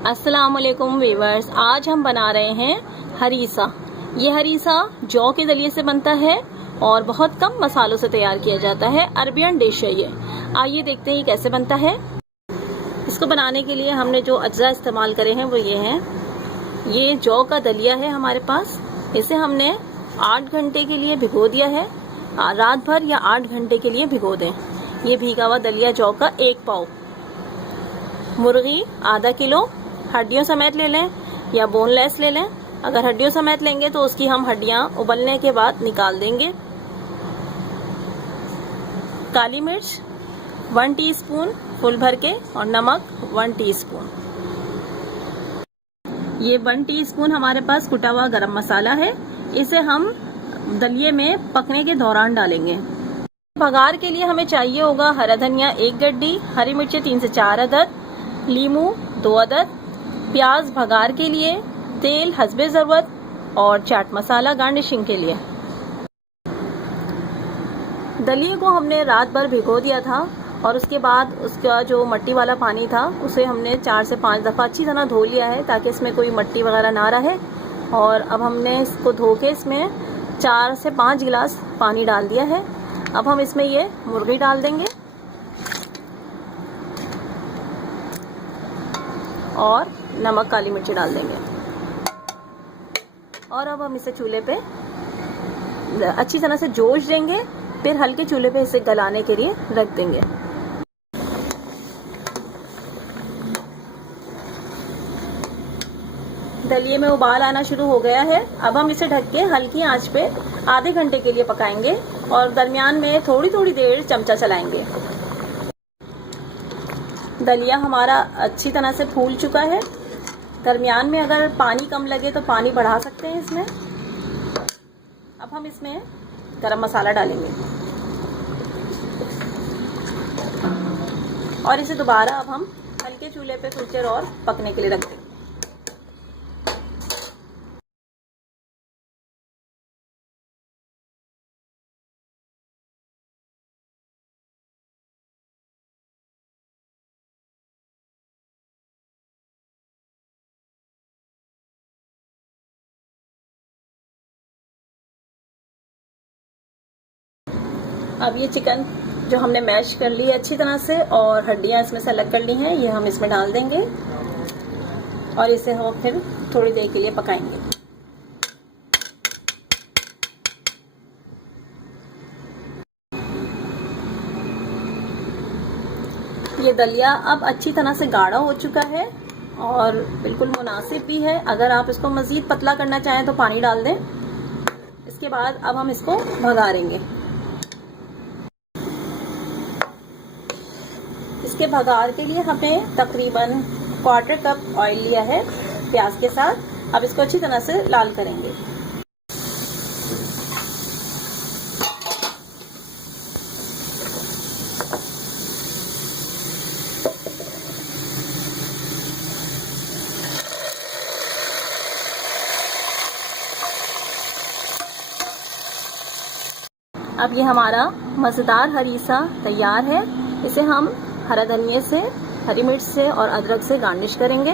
अस्सलामुअलैकुम वीवर्स, आज हम बना रहे हैं हरीसा। ये हरीसा जौ के दलिए से बनता है और बहुत कम मसालों से तैयार किया जाता है। अरबियन डिश है ये। आइए देखते हैं ये कैसे बनता है। इसको बनाने के लिए हमने जो अज्जा इस्तेमाल करे हैं वो ये हैं। ये जौ का दलिया है हमारे पास। इसे हमने 8 घंटे के लिए भिगो दिया है। रात भर या 8 घंटे के लिए भिगो दें। ये भीगा हुआ दलिया जौ का 1 पाव। मुर्गी आधा किलो, हड्डियों समेत ले लें या बोनलेस ले लें। अगर हड्डियों समेत लेंगे तो उसकी हम हड्डियां उबलने के बाद निकाल देंगे। काली मिर्च 1 टीस्पून फुल भर के और नमक 1 टीस्पून। ये 1 टीस्पून हमारे पास कुटा हुआ गरम मसाला है। इसे हम दलिये में पकने के दौरान डालेंगे। बघार के लिए हमें चाहिए होगा हरा धनिया 1 गड्डी, हरी मिर्चें 3 से 4 अदद, लीमू 2 अदद, प्याज भगार के लिए, तेल हस्बे ज़रूरत और चाट मसाला गार्निशिंग के लिए। दलिये को हमने रात भर भिगो दिया था और उसके बाद उसका जो मट्टी वाला पानी था उसे हमने 4 से 5 दफ़ा अच्छी तरह धो लिया है ताकि इसमें कोई मट्टी वगैरह ना रहे। और अब हमने इसको धो के इसमें 4 से 5 गिलास पानी डाल दिया है। अब हम इसमें ये मुर्गी डाल देंगे और नमक काली मिर्ची डाल देंगे। और अब हम इसे चूल्हे पे अच्छी तरह से जोश देंगे, फिर हल्के चूल्हे पे इसे गलाने के लिए रख देंगे। दलिये में उबाल आना शुरू हो गया है। अब हम इसे ढक के हल्की आंच पे आधे घंटे के लिए पकाएंगे और दरमियान में थोड़ी थोड़ी देर चमचा चलाएंगे। दलिया हमारा अच्छी तरह से फूल चुका है। दरमियान में अगर पानी कम लगे तो पानी बढ़ा सकते हैं इसमें। अब हम इसमें गरम मसाला डालेंगे और इसे दोबारा अब हम हल्के चूल्हे पे कुछ देर और पकने के लिए रख देंगे। अब ये चिकन जो हमने मैश कर ली है अच्छी तरह से और हड्डियां इसमें से अलग कर ली हैं, ये हम इसमें डाल देंगे और इसे हम फिर थोड़ी देर के लिए पकाएंगे। ये दलिया अब अच्छी तरह से गाढ़ा हो चुका है और बिल्कुल मुनासिब भी है। अगर आप इसको मज़ीद पतला करना चाहें तो पानी डाल दें। इसके बाद अब हम इसको भगारेंगे। इसके भगार के लिए हमने तकरीबन 1/4 कप ऑयल लिया है प्याज के साथ। अब इसको अच्छी तरह से लाल करेंगे। अब ये हमारा मज़ेदार हरीसा तैयार है। इसे हम हरा धनिया से, हरी मिर्च से और अदरक से गार्निश करेंगे।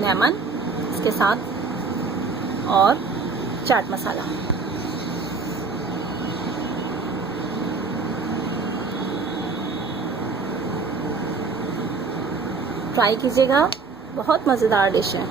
लेमन इसके साथ और चाट मसाला। ट्राई कीजिएगा, बहुत मज़ेदार डिश है।